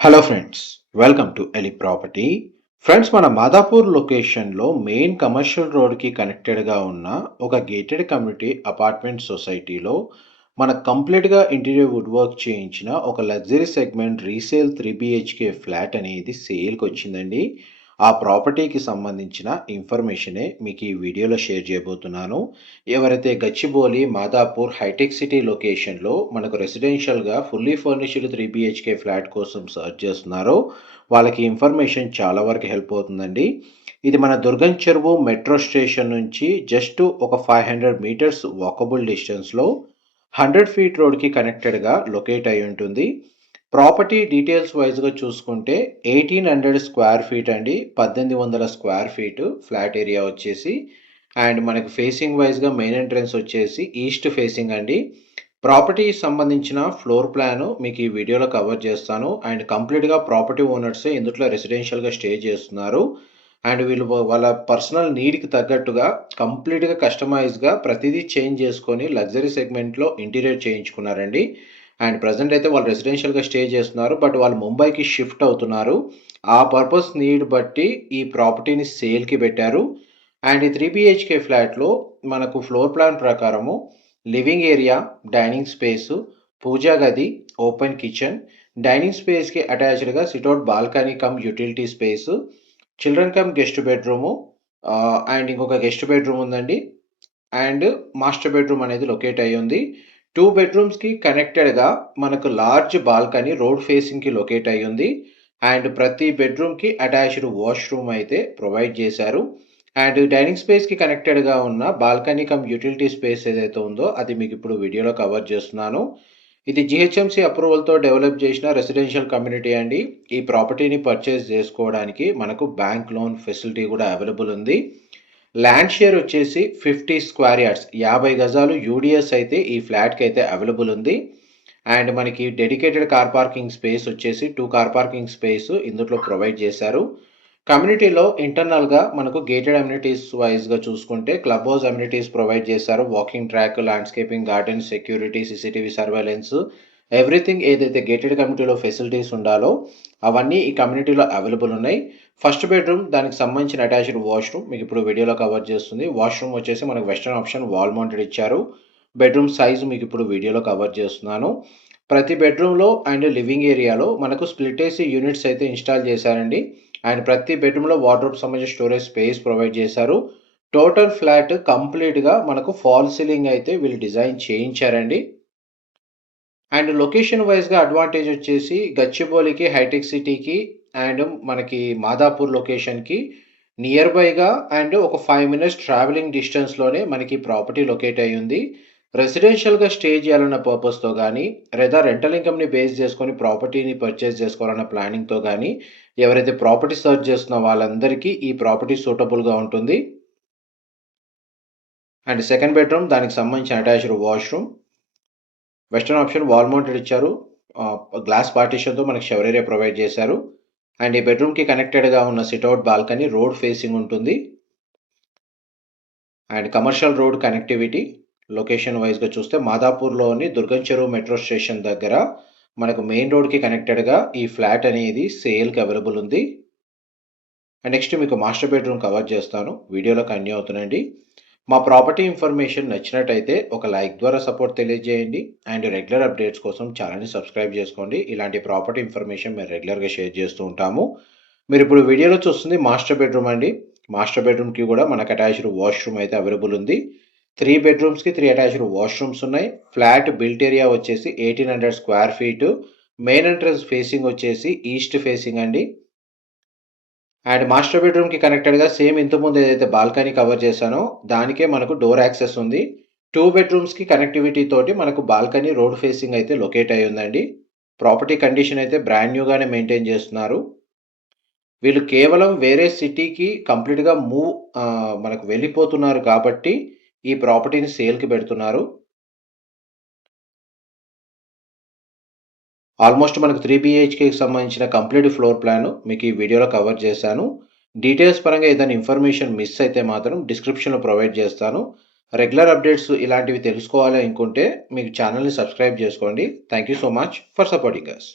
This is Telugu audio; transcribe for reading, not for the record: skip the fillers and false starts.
Hello friends, welcome to Eli property. Friends, మన మాదాపూర్ లొకేషన్లో మెయిన్ కమర్షియల్ రోడ్కి కనెక్టెడ్గా ఉన్న ఒక గేటెడ్ కమ్యూనిటీ అపార్ట్మెంట్ సొసైటీలో మనకు కంప్లీట్గా ఇంటీరియర్ వుడ్ వర్క్ చేయించిన ఒక luxury segment resale 3 BHK flat అనేది సేల్కి వచ్చిందండి. ఆ ప్రాపర్టీకి సంబంధించిన ఇన్ఫర్మేషనే మీకు ఈ వీడియోలో షేర్ చేయబోతున్నాను. ఎవరైతే గచ్చిబౌలి, మాదాపూర్, హైటెక్ సిటీ లొకేషన్లో మనకు రెసిడెన్షియల్గా ఫుల్లీ ఫర్నిష్డ్ 3 BHK ఫ్లాట్ కోసం సర్చ్ చేస్తున్నారో వాళ్ళకి ఇన్ఫర్మేషన్ చాలా వరకు హెల్ప్ అవుతుందండి. ఇది మన దుర్గం చెరువు మెట్రో స్టేషన్ నుంచి జస్ట్ ఒక 500 మీటర్స్ వాకబుల్ డిస్టెన్స్లో 100 ఫీట్ రోడ్కి కనెక్టెడ్గా లొకేట్ అయి ఉంటుంది. ప్రాపర్టీ డీటెయిల్స్ వైజ్గా చూసుకుంటే 1800 స్క్వేర్ ఫీట్ అండి, 1800 స్క్వేర్ ఫీట్ ఫ్లాట్ ఏరియా వచ్చేసి. అండ్ మనకి ఫేసింగ్ వైజ్గా మెయిన్ ఎంట్రన్స్ వచ్చేసి ఈస్ట్ ఫేసింగ్ అండి. ప్రాపర్టీకి సంబంధించిన ఫ్లోర్ ప్లాన్ మీకు ఈ వీడియోలో కవర్ చేస్తాను. అండ్ కంప్లీట్గా ప్రాపర్టీ ఓనర్సే ఇందులో రెసిడెన్షియల్గా స్టే చేస్తున్నారు. అండ్ వీళ్ళు వాళ్ళ పర్సనల్ నీడ్కి తగ్గట్టుగా కంప్లీట్గా కస్టమైజ్గా ప్రతిదీ చేంజ్ చేసుకొని లగ్జరీ సెగ్మెంట్లో ఇంటీరియర్ చేయించుకున్నారండి. అండ్ ప్రజెంట్ అయితే వాళ్ళు రెసిడెన్షియల్గా స్టే చేస్తున్నారు, బట్ వాళ్ళు ముంబైకి షిఫ్ట్ అవుతున్నారు. ఆ పర్పస్ నీడ్ బట్టి ఈ ప్రాపర్టీని సేల్కి పెట్టారు. అండ్ ఈ 3 BHK ఫ్లాట్లో మనకు ఫ్లోర్ ప్లాన్ ప్రకారము living area, dining space, puja గది, ఓపెన్ కిచెన్, డైనింగ్ స్పేస్కి అటాచ్డ్గా sit out balcony cum utility space, children cum guest bedroom, and ఇంకొక గెస్ట్ బెడ్రూమ్ ఉందండి. అండ్ మాస్టర్ బెడ్రూమ్ అనేది లొకేట్ అయ్యి ఉంది. 2 బెడ్రూమ్స్కి కనెక్టెడ్గా మనకు లార్జ్ బాల్కనీ రోడ్ ఫేసింగ్కి లొకేట్ అయ్యి ఉంది. అండ్ ప్రతి బెడ్రూమ్కి అటాచ్డ్ వాష్రూమ్ అయితే ప్రొవైడ్ చేశారు. అండ్ డైనింగ్ స్పేస్కి కనెక్టెడ్గా ఉన్న బాల్కనీ కమ్ యూటిలిటీ స్పేస్ ఏదైతే ఉందో అది మీకు ఇప్పుడు వీడియోలో కవర్ చేస్తున్నాను. ఇది GHMC అప్రూవల్తో డెవలప్ చేసిన రెసిడెన్షియల్ కమ్యూనిటీ అండి. ఈ ప్రాపర్టీని పర్చేస్ చేసుకోవడానికి మనకు బ్యాంక్ లోన్ ఫెసిలిటీ కూడా అవైలబుల్ ఉంది. ల్యాండ్ షేర్ వచ్చేసి 50 స్క్వేర్ యార్డ్స్, 50 గజాలు యూడిఎస్ అయితే ఈ ఫ్లాట్కి అయితే అవైలబుల్ ఉంది. అండ్ మనకి డెడికేటెడ్ కార్ పార్కింగ్ స్పేస్ వచ్చేసి 2 కార్ పార్కింగ్ స్పేస్ ఇందులో ప్రొవైడ్ చేశారు. కమ్యూనిటీలో ఇంటర్నల్గా మనకు గేటెడ్ అమ్యూనిటీస్ వైజ్గా చూసుకుంటే క్లబ్ హౌస్ అమ్యూనిటీస్ ప్రొవైడ్ చేశారు. Walking track, landscaping, garden, security, CCTV surveillance, everything ఏదైతే గేటెడ్ కమ్యూనిటీలో ఫెసిలిటీస్ ఉండాలో అవన్నీ ఈ కమ్యూనిటీలో అవైలబుల్ ఉన్నాయి. ఫస్ట్ బెడ్రూమ్ దానికి సంబంధించిన అటాచ్డ్ వాష్రూమ్ మీకు ఇప్పుడు వీడియోలో కవర్ చేస్తుంది. వాష్రూమ్ వచ్చేసి మనకు వెస్టర్న్ ఆప్షన్ వాల్ మౌంటెడ్ ఇచ్చారు. బెడ్రూమ్ సైజు మీకు ఇప్పుడు వీడియోలో కవర్ చేస్తున్నాను. ప్రతి బెడ్రూమ్లో అండ్ లివింగ్ ఏరియాలో మనకు స్ప్లిట్ ఏసీ యూనిట్స్ అయితే ఇన్స్టాల్ చేశారండి. అండ్ ప్రతి బెడ్రూమ్లో వార్డ్రోబ్ సంబంధించిన స్టోరేజ్ స్పేస్ ప్రొవైడ్ చేశారు. టోటల్ ఫ్లాట్ కంప్లీట్గా మనకు ఫాల్ సీలింగ్ అయితే వీళ్ళు డిజైన్ చేయించారండి. అండ్ లొకేషన్ వైజ్గా అడ్వాంటేజ్ వచ్చేసి గచ్చిబౌలికి, హైటెక్ సిటీకి అండ్ మనకి మాదాపూర్ లొకేషన్కి నియర్ బైగా అండ్ ఒక 5 మినిట్స్ ట్రావెలింగ్ డిస్టెన్స్లోనే మనకి ప్రాపర్టీ లొకేట్ అయ్యి ఉంది. రెసిడెన్షియల్గా స్టే చేయాలన్న పర్పస్తో కానీ లేదా రెంటల్ ఇన్కమ్ని బేస్ చేసుకొని ప్రాపర్టీని పర్చేస్ చేసుకోవాలన్న ప్లానింగ్తో కానీ ఎవరైతే ప్రాపర్టీ సర్చ్ చేస్తున్న వాళ్ళందరికీ ఈ ప్రాపర్టీ సూటబుల్గా ఉంటుంది. అండ్ సెకండ్ బెడ్రూమ్ దానికి సంబంధించిన attached washroom, western option wall mounted ఇచ్చారు. గ్లాస్ పార్టీషన్తో మనకి షవర్ ఏరియా ప్రొవైడ్ చేశారు. అండ్ ఈ బెడ్రూమ్కి కనెక్టెడ్గా ఉన్న సిట్అవుట్ బాల్కనీ రోడ్ ఫేసింగ్ ఉంటుంది. And commercial road connectivity location వైజ్గా చూస్తే మాదాపూర్లోని దుర్గం చెరువు మెట్రో స్టేషన్ దగ్గర మనకు మెయిన్ రోడ్కి కనెక్టెడ్గా ఈ ఫ్లాట్ అనేది సేల్కి అవైలబుల్ ఉంది. అండ్ నెక్స్ట్ మీకు మాస్టర్ బెడ్రూమ్ కవర్ చేస్తాను, వీడియోలో కంటిన్యూ అవుతుందండి. మా ప్రాపర్టీ ఇన్ఫర్మేషన్ నచ్చినట్టయితే ఒక లైక్ ద్వారా సపోర్ట్ తెలియజేయండి. అండ్ రెగ్యులర్ అప్డేట్స్ కోసం ఛానల్ని సబ్స్క్రైబ్ చేసుకోండి. ఇలాంటి ప్రాపర్టీ ఇన్ఫర్మేషన్ మేము రెగ్యులర్గా షేర్ చేస్తూ ఉంటాము. మీరు ఇప్పుడు వీడియోలో చూస్తుంది మాస్టర్ బెడ్రూమ్ అండి. మాస్టర్ బెడ్రూమ్కి కూడా మనకు అటాచ్డ్ వాష్రూమ్ అయితే అవైలబుల్ ఉంది. 3 బెడ్రూమ్స్కి 3 అటాచ్డ్ వాష్రూమ్స్ ఉన్నాయి. ఫ్లాట్ బిల్ట్ ఏరియా వచ్చేసి 1800 square feet. Main entrance facing వచ్చేసి ఈస్ట్ ఫేసింగ్ అండి. అండ్ మాస్టర్ బెడ్రూమ్కి కనెక్టెడ్గా సేమ్ ఇంతకుముందు ఏదైతే బాల్కనీ కవర్ చేశానో దానికే మనకు డోర్ యాక్సెస్ ఉంది. 2 బెడ్రూమ్స్కి కనెక్టివిటీ తోటి మనకు బాల్కనీ రోడ్ ఫేసింగ్ అయితే లొకేట్ అయి ఉందండి. ప్రాపర్టీ కండిషన్ అయితే బ్రాండ్ న్యూగానే మెయింటైన్ చేస్తున్నారు. వీళ్ళు కేవలం వేరే సిటీకి కంప్లీట్గా మనకు వెళ్ళిపోతున్నారు కాబట్టి ఈ ప్రాపర్టీని సేల్కి పెడుతున్నారు. ఆల్మోస్ట్ మనకు 3 BHKకి సంబంధించిన కంప్లీట్ ఫ్లోర్ ప్లాన్ మీకు ఈ వీడియోలో కవర్ చేశాను. డీటెయిల్స్ పరంగా ఏదైనా ఇన్ఫర్మేషన్ మిస్ అయితే మాత్రం డిస్క్రిప్షన్లో ప్రొవైడ్ చేస్తాను. రెగ్యులర్ అప్డేట్స్ ఇలాంటివి తెలుసుకోవాలి అనుకుంటే మీకు ఛానల్ని సబ్స్క్రైబ్ చేసుకోండి. Thank you so much for supporting us.